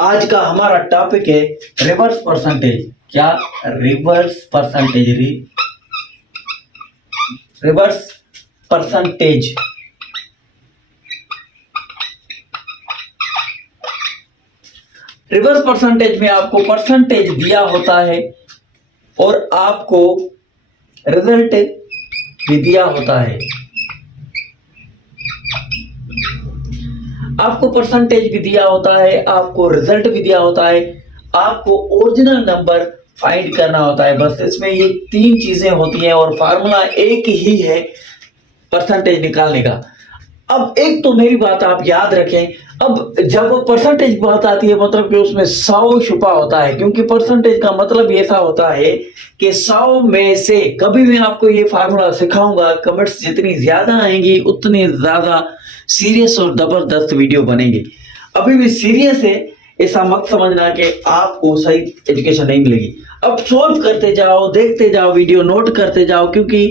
आज का हमारा टॉपिक है रिवर्स परसेंटेज। क्या? Reverse percentage. Reverse percentage. Reverse percentage में आपको परसेंटेज दिया होता है और आपको रिजल्ट भी दिया होता है। आपको परसेंटेज भी दिया होता है, आपको रिजल्ट भी दिया होता है, आपको ओरिजिनल नंबर फाइंड करना होता है। बस इसमें ये तीन चीजें होती हैं और फार्मूला एक ही है परसेंटेज निकालने का। अब एक तो मेरी बात आप याद रखें, अब जब परसेंटेज की बात आती है मतलब कि उसमें 100 छुपा होता है, क्योंकि परसेंटेज का मतलब ऐसा होता है कि 100 में से कभी मैं आपको ये फार्मूला सिखाऊंगा, कमेंट्स जितनी ज्यादा आएंगी उतनी ज्यादा सीरियस और जबरदस्त वीडियो बनेगी। अभी भी सीरियस है, ऐसा मत समझना कि आपको सही एजुकेशन नहीं मिलेगी। अब सॉल्व करते जाओ, देखते जाओ, वीडियो नोट करते जाओ, क्योंकि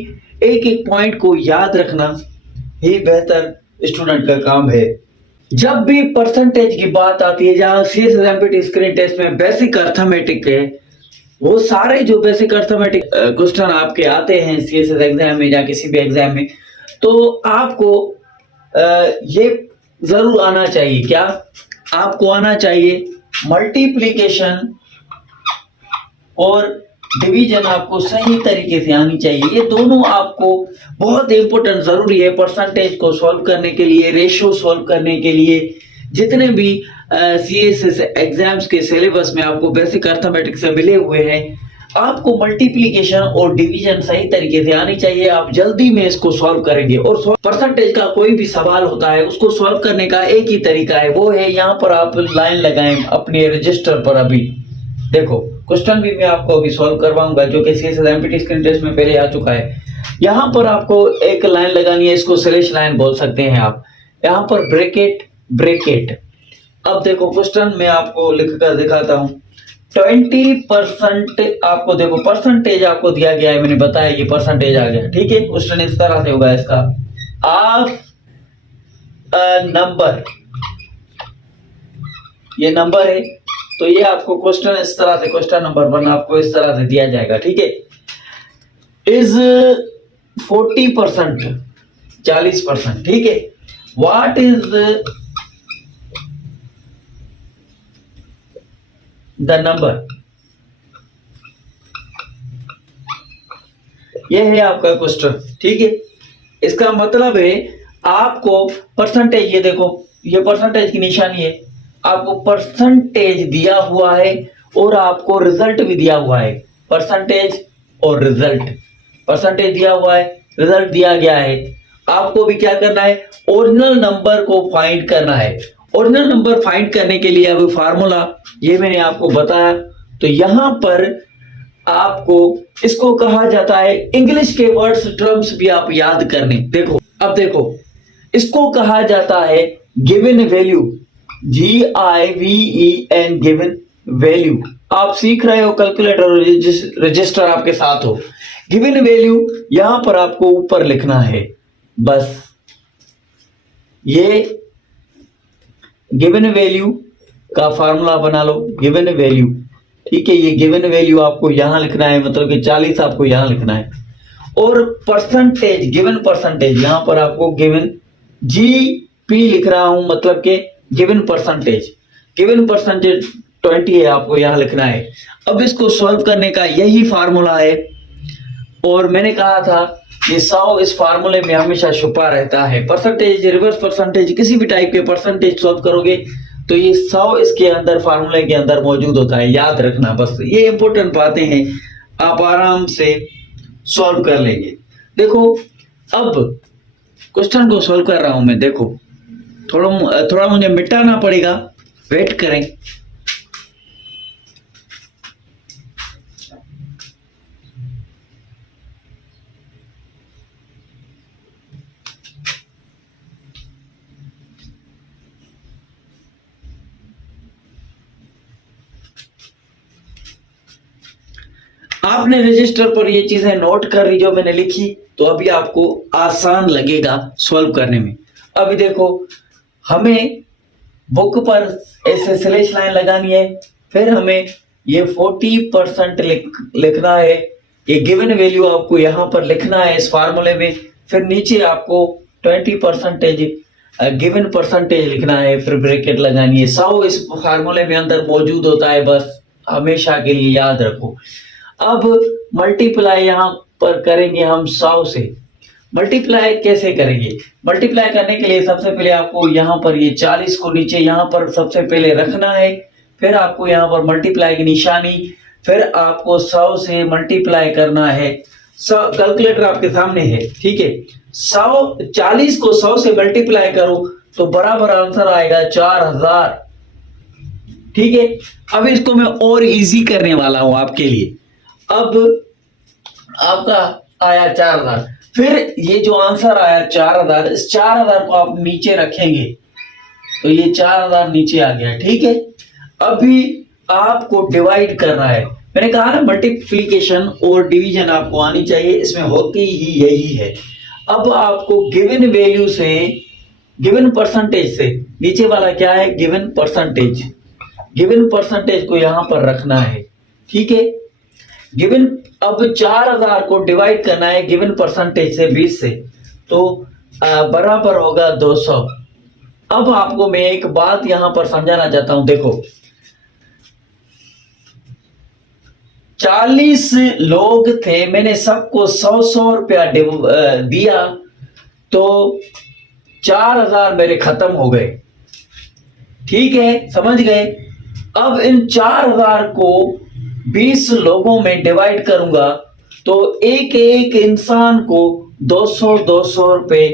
एक एक पॉइंट को याद रखना ही बेहतर स्टूडेंट का काम है। जब भी परसेंटेज की बात आती है, जहां CSSMPT स्क्रीन टेस्ट में बेसिक अर्थमेटिक है, वो सारे जो बेसिक अर्थमेटिक क्वेश्चन आपके आते हैं CSS एग्जाम में या किसी भी एग्जाम में, तो आपको ये जरूर आना चाहिए। क्या आपको आना चाहिए? मल्टीप्लिकेशन और डिवीजन आपको सही तरीके से आनी चाहिए। ये दोनों आपको बहुत इंपॉर्टेंट जरूरी है परसेंटेज को सॉल्व करने के लिए, रेशियो सॉल्व करने के लिए। जितने भी CSS एग्जाम्स के सिलेबस में आपको बेसिक अर्थमेटिक से मिले हुए हैं, आपको मल्टीप्लिकेशन और डिवीजन सही तरीके से आनी चाहिए। आप जल्दी में इसको सॉल्व करेंगे। और परसेंटेज का कोई भी सवाल होता है उसको सॉल्व करने का एक ही तरीका है, वो है यहाँ पर आप लाइन लगाएं अपने रजिस्टर पर। अभी देखो क्वेश्चन भी मैं आपको अभी सॉल्व करवाऊंगा जो कि CSSMPT स्क्रीन टेस्ट में पहले आ चुका है। यहाँ पर आपको एक लाइन लगानी है, इसको स्लैश लाइन बोल सकते हैं आप। यहाँ पर ब्रैकेट ब्रैकेट। अब देखो क्वेश्चन मैं आपको लिख कर दिखाता हूँ। 20% आपको देखो परसेंटेज आपको दिया गया है, मैंने बताया ये परसेंटेज आ गया, ठीक है। क्वेश्चन इस तरह से होगा इसका, ऑफ नंबर, ये नंबर है तो ये आपको क्वेश्चन इस तरह से, क्वेश्चन नंबर 1 आपको इस तरह से दिया जाएगा, ठीक है। इज 40%, 40%, ठीक है। व्हाट इज द नंबर, यह है आपका क्वेश्चन, ठीक है। इसका मतलब है आपको परसेंटेज, ये देखो ये परसेंटेज की निशानी है, आपको परसेंटेज दिया हुआ है और आपको रिजल्ट भी दिया हुआ है। परसेंटेज और रिजल्ट, परसेंटेज दिया हुआ है, रिजल्ट दिया गया है। आपको भी क्या करना है? ओरिजिनल नंबर को फाइंड करना है। ओरिजिनल नंबर फाइंड करने के लिए अभी फार्मूला ये मैंने आपको बताया, तो यहां पर आपको इसको कहा जाता है, इंग्लिश के वर्ड्स टर्म्स भी आप याद करने। देखो अब देखो, इसको कहा जाता है given value, GIVEN, given value. आप सीख रहे हो, कैलकुलेटर रजिस्टर आपके साथ हो। गिवन वैल्यू यहां पर आपको ऊपर लिखना है, बस ये गिवन वैल्यू का फार्मूला बना लो, गिवन वैल्यू, ठीक है। ये गिवन वैल्यू आपको यहां लिखना है, मतलब कि 40 आपको यहां लिखना है। और परसेंटेज, गिवन परसेंटेज, यहां पर आपको गिवन GP लिख रहा हूं, मतलब कि गिवन परसेंटेज, गिवन परसेंटेज 20 है, आपको यहां लिखना है। अब इसको सॉल्व करने का यही फार्मूला है, और मैंने कहा था ये 100 इस फार्मूले में हमेशा छुपा रहता है। परसेंटेज, रिवर्स परसेंटेज, किसी भी टाइप के परसेंटेज सॉल्व करोगे तो ये 100 इसके अंदर, फार्मूले के अंदर मौजूद होता है, याद रखना। बस ये इंपॉर्टेंट बातें हैं, आप आराम से सॉल्व कर लेंगे। देखो अब क्वेश्चन को सॉल्व कर रहा हूं मैं, देखो थोड़ा मुझे मिटाना पड़ेगा, वेट करें। आपने रजिस्टर पर ये चीजें नोट कर ली जो मैंने लिखी, तो अभी आपको आसान लगेगा सॉल्व करने में। अभी देखो हमें बुक पर ऐसे स्लैश लाइन लगानी है, फिर हमें ये 40% लिखना है, ये गिवन वैल्यू आपको यहाँ पर लिखना है इस फार्मूले में, फिर नीचे आपको 20% गिवन परसेंटेज लिखना है, फिर ब्रैकेट लगानी है। 100 इस फार्मूले में अंदर मौजूद होता है, बस हमेशा के लिए याद रखो। अब मल्टीप्लाई यहाँ पर करेंगे हम 100 से। मल्टीप्लाई कैसे करेंगे? मल्टीप्लाई करने के लिए सबसे पहले आपको यहाँ पर ये 40 को नीचे यहाँ पर सबसे पहले रखना है, फिर आपको यहाँ पर मल्टीप्लाई की निशानी, फिर आपको 100 से मल्टीप्लाई करना है। 100 कैलकुलेटर आपके सामने है, ठीक है। 40 को 100 से मल्टीप्लाई करो तो बराबर आंसर आएगा 4000, ठीक है। अब इसको मैं और इजी करने वाला हूं आपके लिए। अब आपका आया 4000, फिर ये जो आंसर आया 4000, इस 4000 को आप नीचे रखेंगे तो ये 4000 नीचे आ गया, ठीक है। अभी आपको डिवाइड करना है। मैंने कहा ना मल्टीप्लिकेशन और डिवीजन आपको आनी चाहिए, इसमें होती ही यही है। अब आपको गिवन वैल्यू से, गिवन परसेंटेज से, नीचे वाला क्या है? Given percentage. गिवन परसेंटेज को यहां पर रखना है, ठीक है। गिवन, अब 4000 को डिवाइड करना है गिवन परसेंटेज से 20 से, तो बराबर होगा 200। अब आपको मैं एक बात यहां पर समझाना चाहता हूं, देखो 40 लोग थे, मैंने सबको 100 रुपया दिया, तो 4000 मेरे खत्म हो गए, ठीक है, समझ गए। अब इन 4000 को 20 लोगों में डिवाइड करूंगा तो एक एक इंसान को 200 रुपए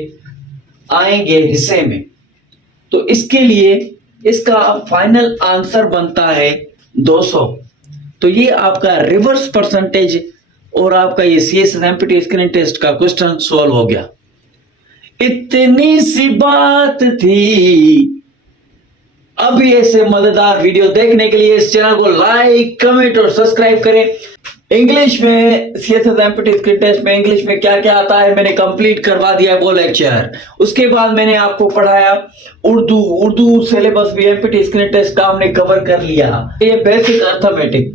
आएंगे हिस्से में। तो इसके लिए इसका फाइनल आंसर बनता है 200। तो ये आपका रिवर्स परसेंटेज और आपका ये CSMPT स्क्रीन टेस्ट का क्वेश्चन सॉल्व हो गया। इतनी सी बात थी। अब ऐसे मजेदार वीडियो देखने के लिए इस चैनल को लाइक, कमेंट और सब्सक्राइब करें। इंग्लिश में CSMPT स्क्रीन टेस्ट में इंग्लिश में क्या क्या आता है मैंने कंप्लीट करवा दिया है वो लेक्चर। उसके बाद मैंने आपको पढ़ाया उर्दू सिलेबस भी MPT स्क्रीन टेस्ट का हमने कवर कर लिया। ये बेसिक अर्थमेटिक,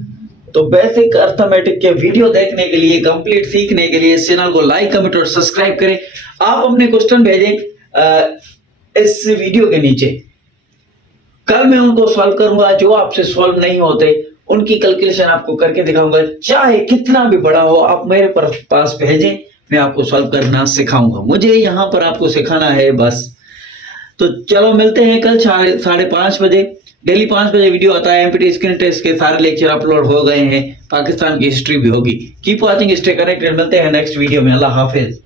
तो बेसिक अर्थमेटिक के वीडियो देखने के लिए, कंप्लीट सीखने के लिए इस चैनल को लाइक, कमेंट और सब्सक्राइब करें। आप अपने क्वेश्चन भेजें इस वीडियो के नीचे, कल मैं उनको सॉल्व करूंगा। जो आपसे सॉल्व नहीं होते उनकी कैलकुलेशन आपको करके दिखाऊंगा, चाहे कितना भी बड़ा हो आप मेरे पास भेजें, मैं आपको सॉल्व करना सिखाऊंगा। मुझे यहाँ पर आपको सिखाना है बस। तो चलो मिलते हैं कल 5:30 बजे। डेली 5 बजे वीडियो आता है। MPT स्क्रीन टेस्ट के सारे लेक्चर अपलोड हो गए हैं, पाकिस्तान की हिस्ट्री भी होगी। Keep watching, stay connected. मिलते हैं नेक्स्ट वीडियो में। अल्लाह हाफिज।